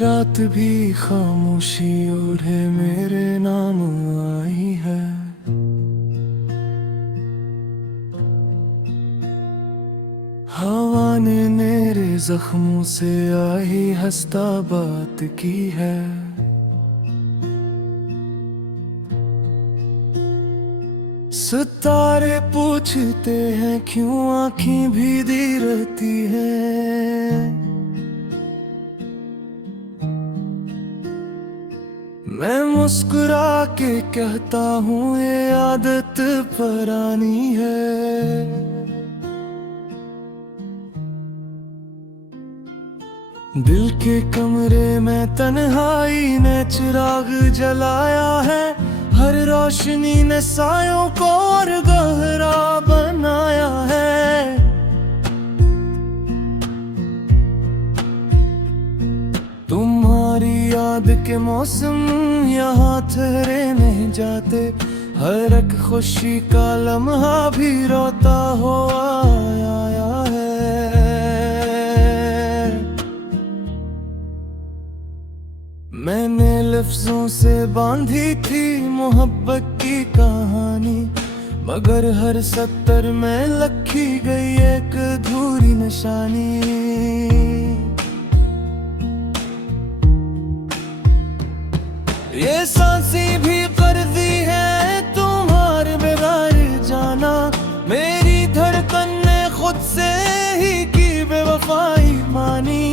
रात भी खामोशी ओढ़े मेरे नाम आई है। हवा ने मेरे जख्मों से आई हंसता बात की है। सितारे पूछते हैं क्यों आँखें भीगी रहती हैं। मैं मुस्कुरा के कहता हूँ ये आदत पुरानी है। दिल के कमरे में तन्हाई ने चिराग जलाया है। हर रोशनी ने सायों को और गहरा बनाया है। तुम्हारी याद के मौसम यहाँ ठहरे नहीं जाते। हर एक खुशी का लम्हा भी रोता हुआ आया है। मैंने लफ्जों से बांधी थी मोहब्बत की कहानी, मगर हर सत्तर में लिखी गई एक अधूरी निशानी। ये सांसें भी कर्जी है तुम्हारे बगैर जाना। मेरी धड़कन ने खुद से ही की बेवफाई मानी।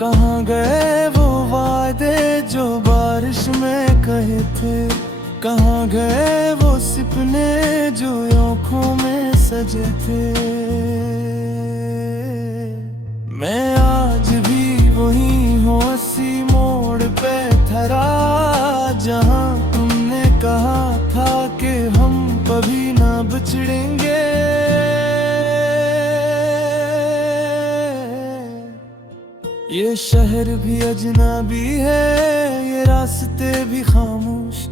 कहाँ गए वो वादे जो बारिश में कहे थे। कहाँ गए वो सपने जो आँखों में सजे थे। मैं आज भी वही हूँ उसी मोड़ पे ठहरा, जहाँ तुमने कहा था कि हम कभी ना बिछड़ेंगे। ये शहर भी अजनबी है, ये रास्ते भी खामोश।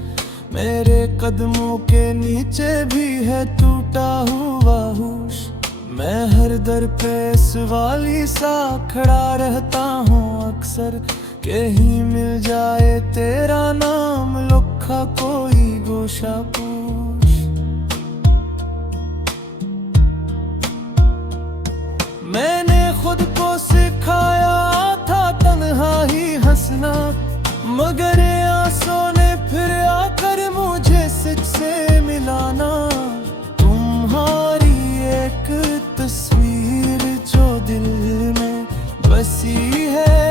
मेरे कदमों के नीचे भी है टूटा हुआ होश। मैं हर दर पे सवाली सा खड़ा रहता हूँ अक्सर। कहीं मिल जाए तेरा नाम लिखा कोई गोशा पूछ। मैंने खुद को सिखाया था तन्हा ही हंसना, मगर आंसू ने फिर आकर मुझे सच से मिलाना। तुम्हारी एक तस्वीर जो दिल में बसी है,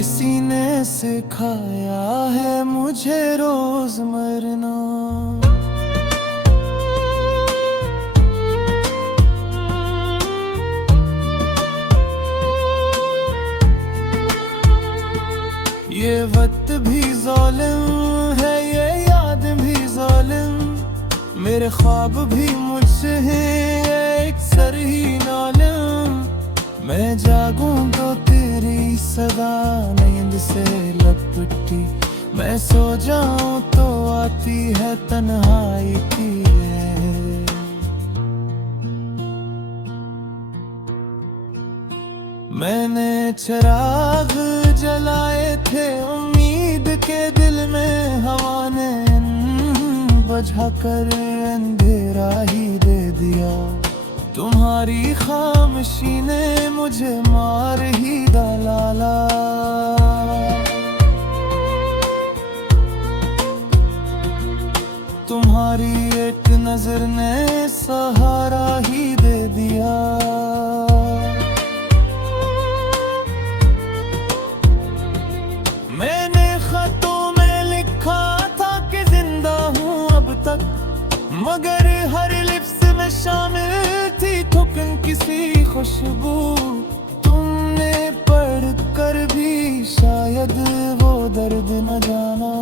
इसी ने सिखाया है मुझे रोज मरना। ये वक्त भी ज़ालिम है, ये याद भी ज़ालिम। मेरे ख्वाब भी मुझसे हैं, एक सर ही नालिम। मैं जागूं तो तेरी सदा नींद से लपटी। मैं सो जाऊं तो आती है तन्हाई की। मैंने चिराग जलाए थे उम्मीद के दिल में, हवा ने बुझा कर अंधेरा ही दे दिया। तुम्हारी खामोशी ने मुझे मार ही डाला। तुम्हारी एक नजर ने सहारा ही दे दिया। मैंने खतों में लिखा था कि जिंदा हूँ अब तक, मगर हर लिप्स में शामिल थी थुकन किसी खुशबू। तुमने पढ़ कर भी शायद वो दर्द न जाना।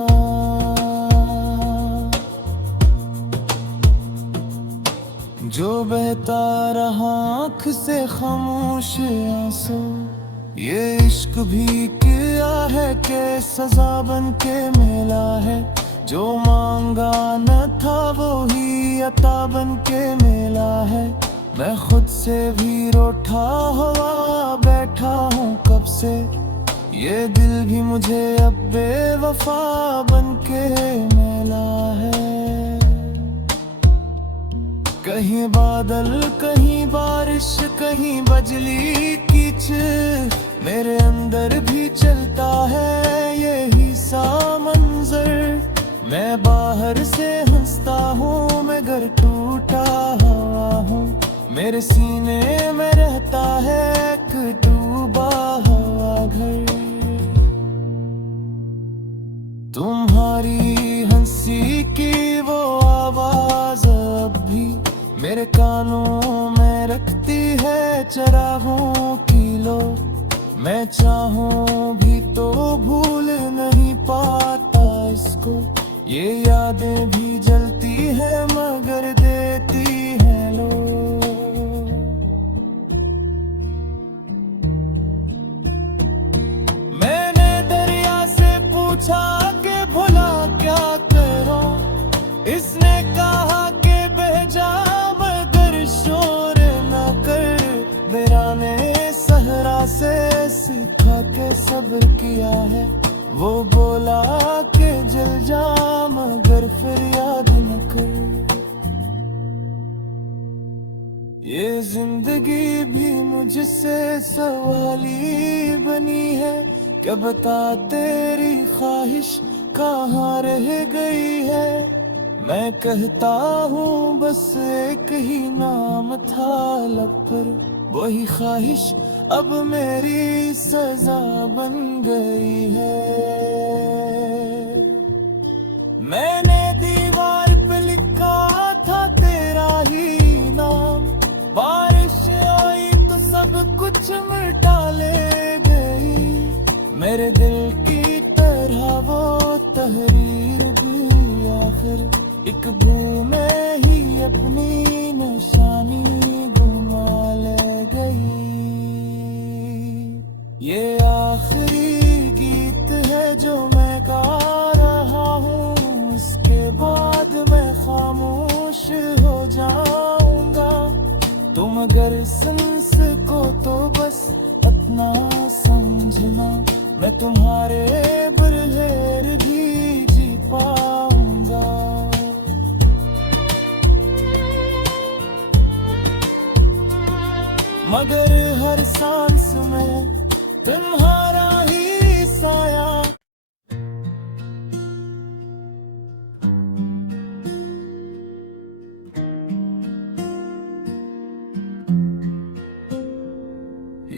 जो बहता रहा आँख से खामोश आंसू। ये इश्क भी किया है कि सजा बन के मिला है। जो मांगा न था वो ही अता बन के मिला है। मैं खुद से भी रूठा हुआ बैठा हूँ कब से। ये दिल भी मुझे अब बेवफा बनके मिला है। कहीं बादल कहीं बारिश कहीं बजली कीच, मेरे अंदर भी चलता है यही सा मंजर। मैं बाहर से हंसता हूँ मगर टूटा हुआ हूँ। मेरे सीने में रहता है एक डूबा हुआ घर। तुम्हारी हंसी की वो आवाज अब भी मेरे कानों में रखती है चरागों की लो। मैं चाहूं भी तो भूल नहीं पाता इसको। ये यादें भी जलती है मगर देती है लो। मैंने दरिया से पूछा कि भुला क्या करूं। इसने कहा कि बह जा मगर शोर न कर। वीराने सहरा से सीखा के सब्र किया है। वो बोला कि जल जा मगर फिर याद न कर। ये जिंदगी भी मुझसे सवाली बनी है। क्या बता तेरी ख्वाहिश कहाँ रह गई है। मैं कहता हूँ बस एक ही नाम था लब पर। वही ख्वाहिश अब मेरी सजा बन गई है। मैंने दीवार पे लिखा था तेरा ही नाम। बारिश आई तो सब कुछ मिटा ले गई। मेरे दिल की तरह वो तहरीर भी आखिर एक बू में ही अपनी निशानी घुमा ले गई। ये आखिरी गीत है जो मैं गा रहा हूँ। इसके बाद मैं खामोश हो जाऊंगा। तुम अगर सुन सको तो बस अपना समझना। मैं तुम्हारे बगैर भी जी पाऊंगा। मगर हर सांस में तुम्हारा ही साया।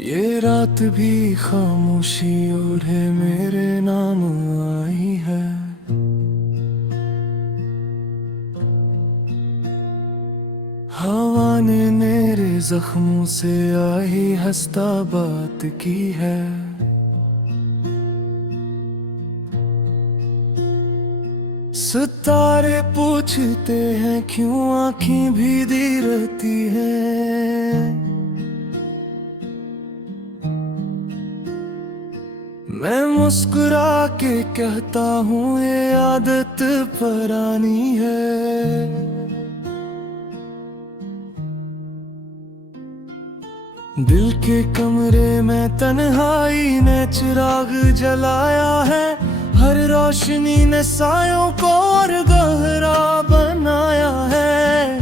ये रात भी खामोशी ओढ़े मेरे नाम आई है। हवा ने मेरे जख्मों से आई हंसता बात की है। सितारे पूछते हैं क्यों आँखें भीगी रहती हैं। मैं मुस्कुरा के कहता हूँ ये आदत पुरानी है। दिल के कमरे में तन्हाई ने चिराग जलाया है। हर रोशनी ने सायों को और गहरा बनाया है।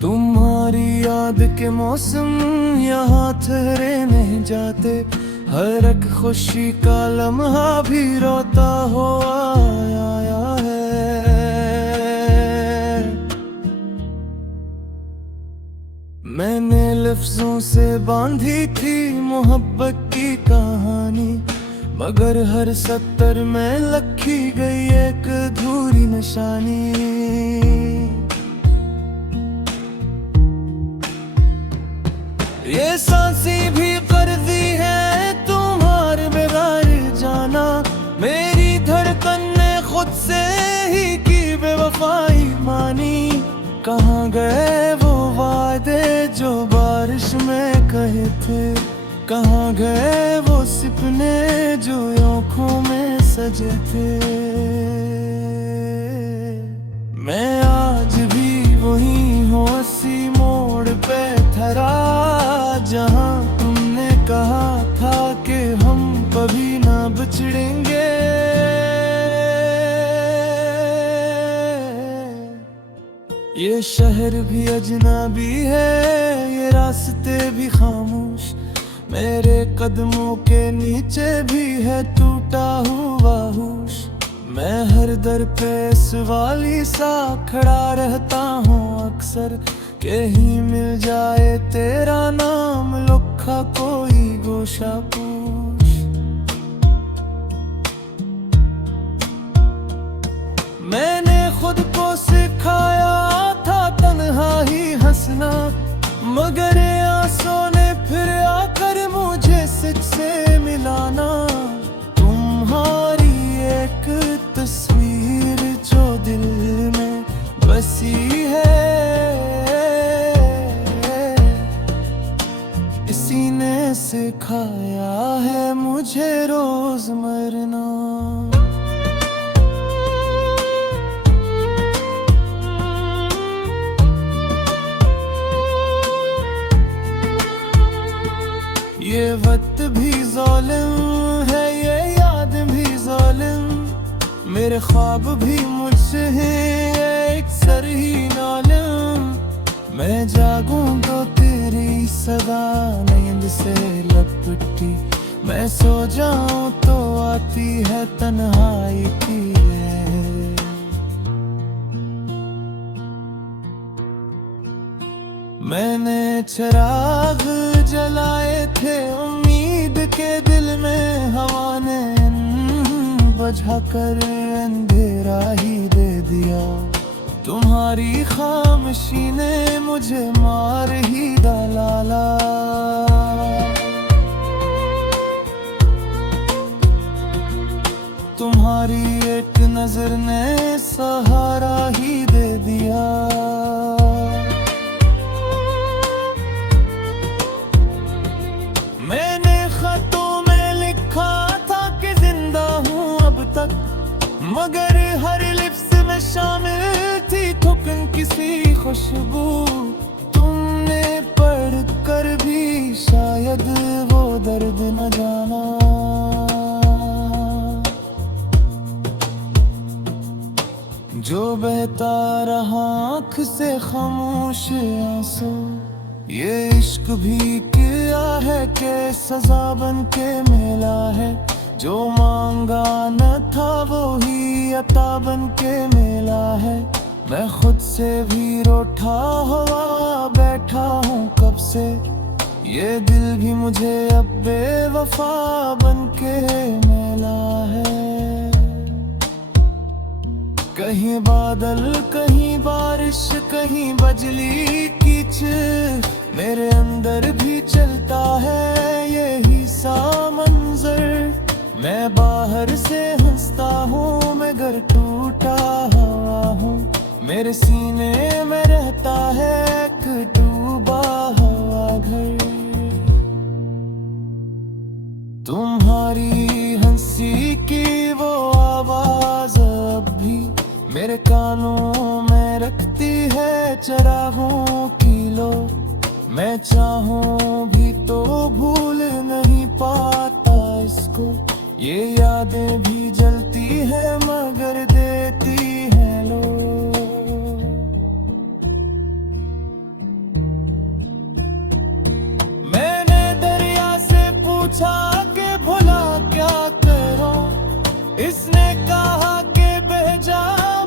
तुम्हारी याद के मौसम यहाँ ठहरे नहीं जाते। हर एक खुशी का लम्हा भी रोता हुआ आया है। मैंने लफ्जों से बांधी थी मोहब्बत की कहानी। मगर हर सत्तर में लिखी गई एक अधूरी निशानी। ये सांसें भी कर्जी है तुम्हारे बगैर जाना। मेरी धड़कन ने खुद से ही की बेवफाई मानी। कहाँ गए वो वादे जो बारिश में कहे थे। कहाँ गए वो सपने जो आँखों में सजे थे। मैं आज भी वही हूँ, उसी मोड़ पे ठहरा जहाँ तुमने कहा था कि हम कभी ना बिछड़ेंगे। ये शहर भी अजनबी है, ये रास्ते भी खामोश, मेरे कदमों के नीचे भी है टूटा हुआ होश। मैं हर दर पे सवाली सा खड़ा रहता हूँ अक्सर, कहीं मिल जाए तेरा नाम लिखा कोई गोशा पूछ। मैंने खुद को सिखाया था तन्हा ही हंसना, मगर आंसू ने फिर आकर मुझे सच से मिलाना। तुम्हारी एक तस्वीर जो दिल में बसी है, इसी ने सिखाया है मुझे रोज मरना। ये वक्त भी ज़ालिम है, ये याद भी ज़ालिम, मेरे ख्वाब भी मुझसे हैं एक सर ही नालिम। मैं जागूं तो तेरी सदा नींद से लपटी, मैं सो जाऊं तो आती है तन्हाई की लहर। मैंने चिराग जलाए थे उम्मीद के दिल में, हवा ने बुझा कर अंधेरा ही दे दिया। तुम्हारी खामोशी ने मुझे मार ही डाला। तुम्हारी एक नजर ने सहारा ही दे दिया। मैंने खतों में लिखा था कि जिंदा हूँ अब तक, मगर हर लिप्स में शामिल थी थुकन किसी खुशबू। तुमने पढ़ कर भी शायद वो दर्द न जाना। जो बहता रहा आँख से खामोश आंसू, ये इश्क भी किया है कि सजा बन के मिला है। जो मांगा न था वो ही अता बन के मिला है। मैं खुद से भी रूठा हुआ बैठा हूँ कब से, ये दिल भी मुझे अब बेवफा बन के मिला है। कहीं बादल कहीं बारिश कहीं बजली कीच, मेरे अंदर भी चलता है यही सा मंजर। मैं बाहर से हंसता हूँ मगर टूटा हुआ हूँ, मेरे सीने में रहता है एक डूबा हुआ घर। तुम्हारी हंसी की वो आवाज अब भी मेरे कानों में रखती है चरागों की लो। मैं चाहूं भी तो भूल नहीं पाता इसको, ये यादें भी जलती है मगर देती है लो। मैंने दरिया से पूछा कि भुला क्या करूं, इसने कहा कि बह जा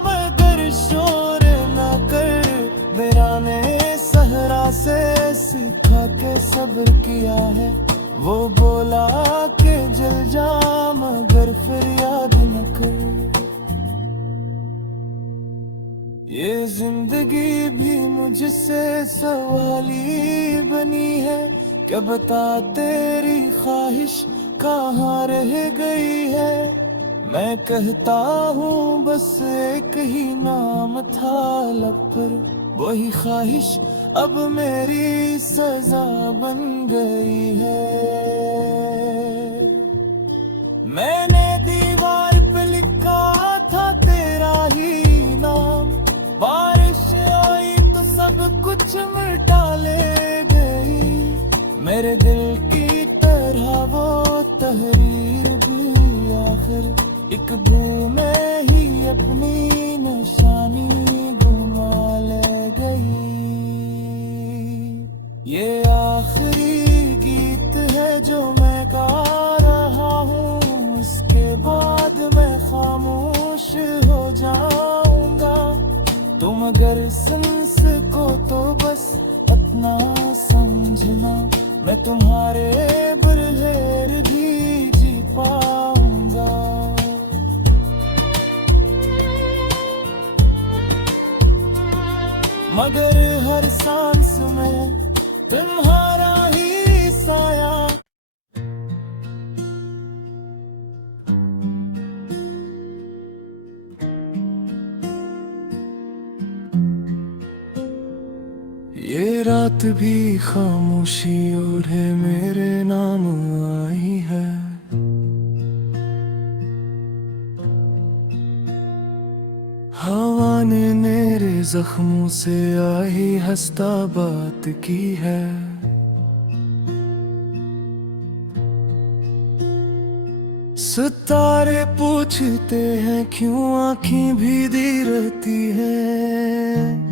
मगर शोर न कर। वीराने सहरा से सीखा के सब्र किया है, वो बोला कि जल जा मगर फरियाद न कर। ये जिंदगी भी मुझसे सवाली बनी है, क्या बता तेरी ख्वाहिश कहाँ रह गई है। मैं कहता हूँ बस एक ही नाम था लब पर, वही ख्वाहिश अब मेरी सजा बन गई है। मैंने दीवार पे लिखा था तेरा ही नाम, दिल की तरह वो तहरीर भी आखिर एक भूल में ही अपनी निशानी घुमा ले गई। ये आखिरी गीत है जो मैं गा रहा हूँ, इसके बाद मैं खामोश हो जाऊंगा। तुम अगर सुन सको तो बस इतना समझना, मैं तुम्हारे बगैर भी जी पाऊंगा। मगर हर सांस में तुम्हारा ही साया। ये रात भी खामोशी ओढ़े मेरे नाम आई है। हवा ने मेरे जख्मों से आई हंसता बात की है। सितारे पूछते हैं क्यों आँखें भीगी रहती हैं।